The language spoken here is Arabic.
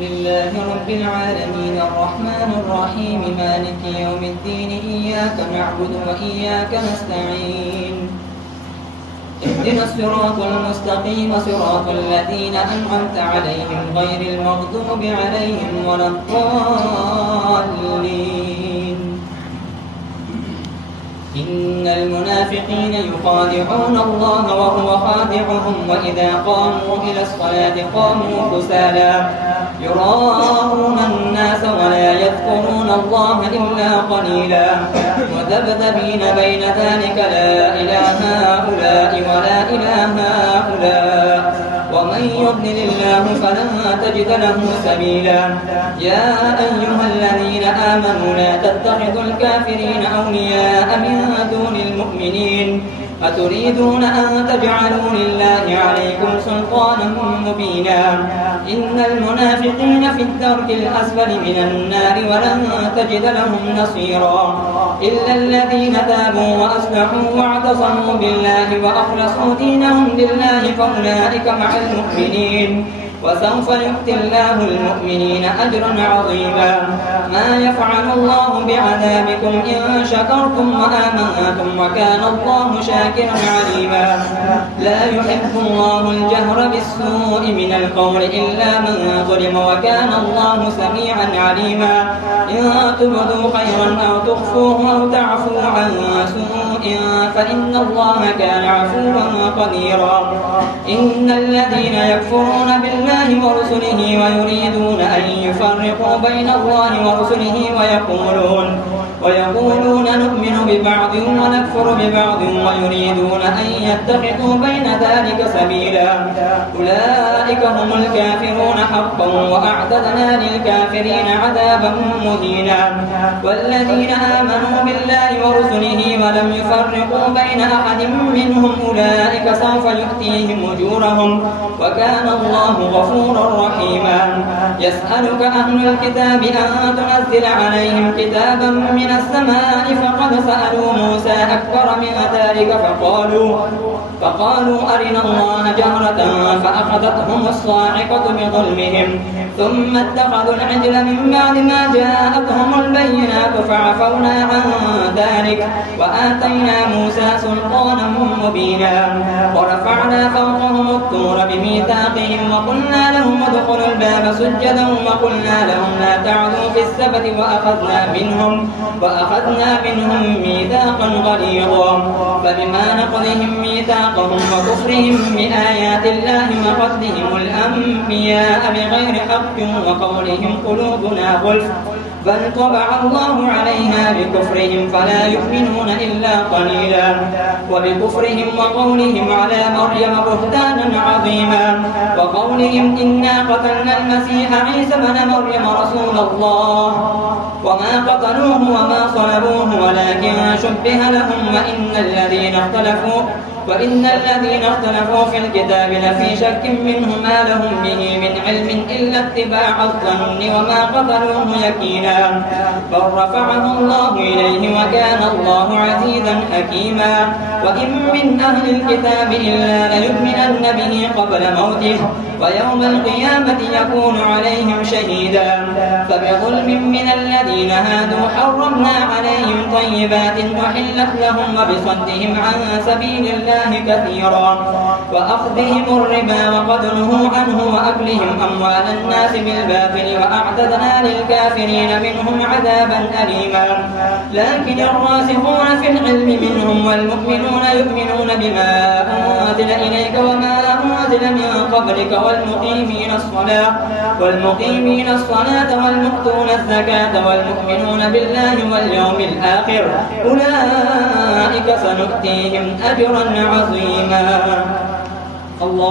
لله رب العالمين الرحمن الرحيم مالك يوم الدين إياك نعبد وإياك نستعين اهدنا الصراط المستقيم صراط الذين أنعمت عليهم غير المغضوب عليهم ولا الضالين إن المنافقين يخادعون الله وهو خادعهم وإذا قاموا إلى الصلاة قاموا كسالى يراءون الناس ولا يذكرون الله إلا قليلا مذبذبين بين ذلك لا إلى هؤلاء ولا إلى هؤلاء ومن يضلل الله فلن تجد له سبيلا يا أيها الذين آمنوا لا تتخذوا الكافرين أولياء من دون المؤمنين أتريدون أن تجعلوا لله عليكم سلطانا مبينا إن المنافقين في الدرك الأسفل من النار ولن تجد لهم نصيرا إلا الذين تابوا وأصلحوا واعتصموا بالله وأخلصوا دينهم لله فأولئك مع المؤمنين وسوف يؤتي الله المؤمنين أجرا عظيما ما يفعل الله بعذابكم إن شكرتم وآمنتم وكان الله شاكرا عليما لا يحب الله الجهر بالسوء من القول إلا من ظلم وكان الله سميعا عليما إن تبدوا خيرا أو تخفوه أو تعفوا عن سوء فإن الله كان عفوا قديرا إن الذين يكفرون بالله ورسله ويريدون أن يفرقوا بين الله ورسله ويقولون نؤمن ببعض ونكفر ببعض ويريدون أن يتخذوا بين ذلك سبيلا أولئك هم الكافرون حقا وأعتدنا للكافرين عذابا مهينا والذين آمنوا بالله ورسله ولم يفرقوا بين أحد منهم أولئك سوف يؤتيهم أجورهم وكان الله غفورا رحيما يسألك أهل الكتاب أن تنزل عليهم كتابا من السماء فقد سألوا موسى أكبر من ذلك فقالوا أرنا الله جهرة فأخذتهم الصاعقة بظلمهم ثم اتخذوا العجل من بعد ما جاءتهم البينات فعفونا عن ذلك وآتينا موسى سلطانا مبينا ورفعنا فوقهم الطور بميثاقهم وقلنا لهم ادخلوا الباب سجدا وقلنا لهم لا تعدوا في السبت وأخذنا منهم ميثاقا غليظا فبما نقضهم ميثاقهم وكفرهم بآيات الله وقتلهم الأنبياء بغير حق وقولهم قلوبنا غلف بل طبع الله عليها بكفرهم فلا يؤمنون إلا قليلا وبكفرهم وقولهم على مريم بهتانا عظيما وقولهم إنا قتلنا المسيح عيسى بن مريم رسول الله وما قتلوه وما صلبوه ولكن شبه لهم وإن الذين اختلفوا في الكتاب لفي شك منه ما لهم به من علم إلا اتباع الظن وما قتلوه يقينا بل رفعه الله إليه وكان الله عزيزا حكيما وإن من أهل الكتاب إلا ليؤمنن به قبل موته ويوم القيامة يكون عليهم شهيدا فبظلم من الذين هادوا حرمنا عليهم طيبات وحلت لهم وبصدهم عن سبيل الله كثيرا وأخذهم الربا وقد نهوا عنه وأكلهم أموال الناس بالباطل وأعتدنا للكافرين منهم عذابا أليما لكن الراسخون في العلم منهم والمؤمنون يؤمنون بما أنزل إليك وما أنزل من قبلك والمقيمين الصلاة والمؤتون الزكاة والمؤمنون بالله واليوم الآخر أولئك سنؤتيهم أجرا عظيما الله